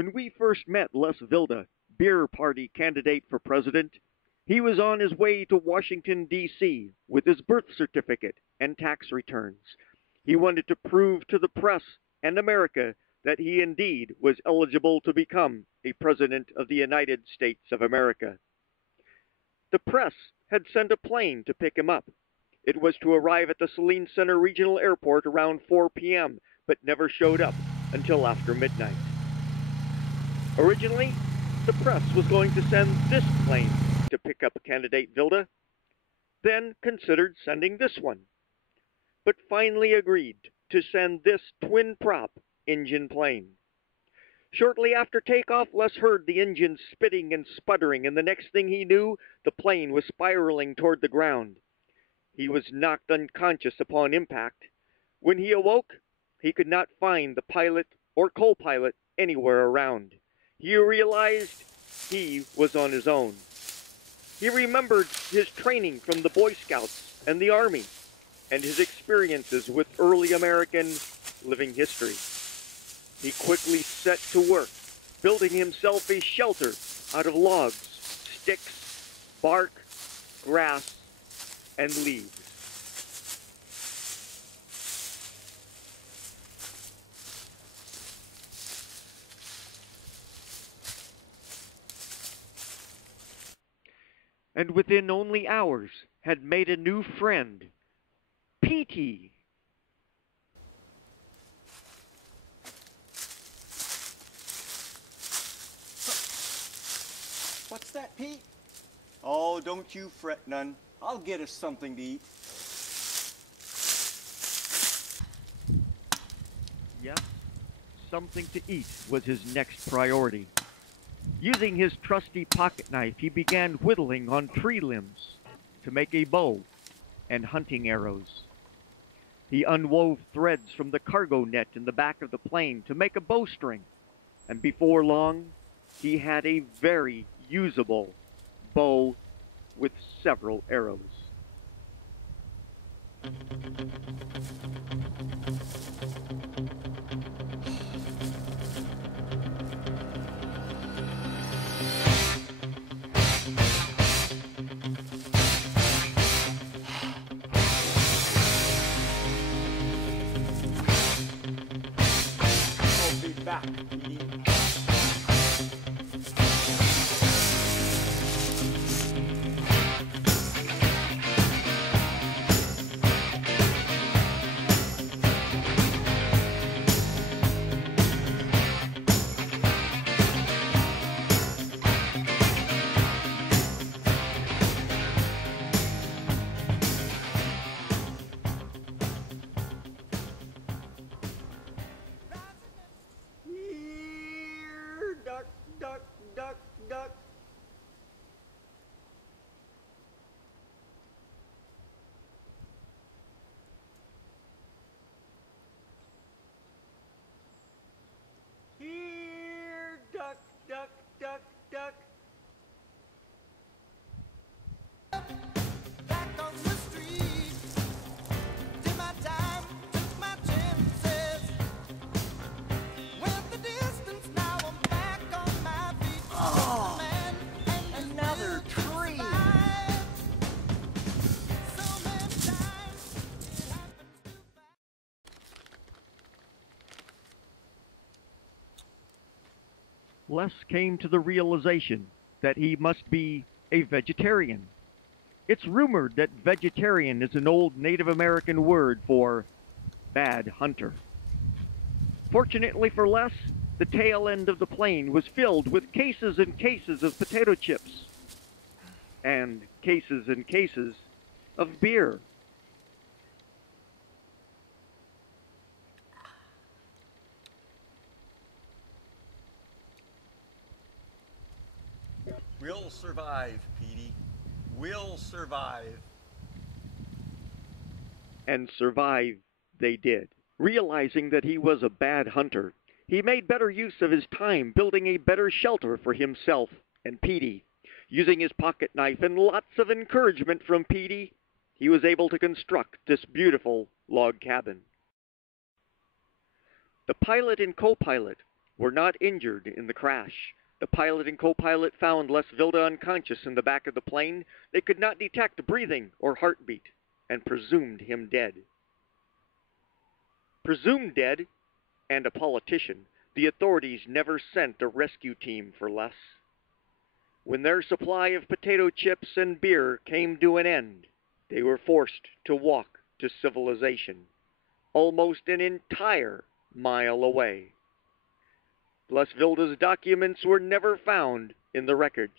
When we first met Les Vilda, B.E.E.R party candidate for president, he was on his way to Washington, D.C. with his birth certificate and tax returns. He wanted to prove to the press and America that he indeed was eligible to become a president of the United States of America. The press had sent a plane to pick him up. It was to arrive at the Saline Center Regional Airport around 4 p.m., but never showed up until after midnight. Originally, the press was going to send this plane to pick up Candidate Vilda, then considered sending this one, but finally agreed to send this twin-prop engine plane. Shortly after takeoff, Les heard the engine spitting and sputtering, and the next thing he knew, the plane was spiraling toward the ground. He was knocked unconscious upon impact. When he awoke, he could not find the pilot or co-pilot anywhere around. He realized he was on his own. He remembered his training from the Boy Scouts and the Army, and his experiences with early American living history. He quickly set to work, building himself a shelter out of logs, sticks, bark, grass, and leaves. And within only hours had made a new friend, P.T. What's that, Pete? Oh, don't you fret none. I'll get us something to eat. Yes, something to eat was his next priority. Using his trusty pocket knife, he began whittling on tree limbs to make a bow and hunting arrows. He unwove threads from the cargo net in the back of the plane to make a bowstring, and before long, he had a very usable bow with several arrows. I'll be back, Pete. Duck, duck, duck, duck. Here, duck, duck, duck, duck. Back on the street, did my time, took my chances. Went the distance, now I'm back on my feet. Oh, Man, and another tree. survive. So many times it happens too fast. Les came to the realization that he must be a vegetarian. It's rumored that vegetarian is an old Native American word for bad hunter. Fortunately for Les, the tail end of the plane was filled with cases and cases of potato chips and cases of beer. We'll survive, Petey. We'll survive. And survive they did. Realizing that he was a bad hunter, he made better use of his time building a better shelter for himself and Petey. Using his pocket knife and lots of encouragement from Petey, he was able to construct this beautiful log cabin. The pilot and co-pilot were not injured in the crash. The pilot and co-pilot found Les Vilda unconscious in the back of the plane. They could not detect breathing or heartbeat and presumed him dead. Presumed dead and a politician, the authorities never sent a rescue team for Les. When their supply of potato chips and beer came to an end, they were forced to walk to civilization, almost an entire mile away. Les Vilda's documents were never found in the wreckage.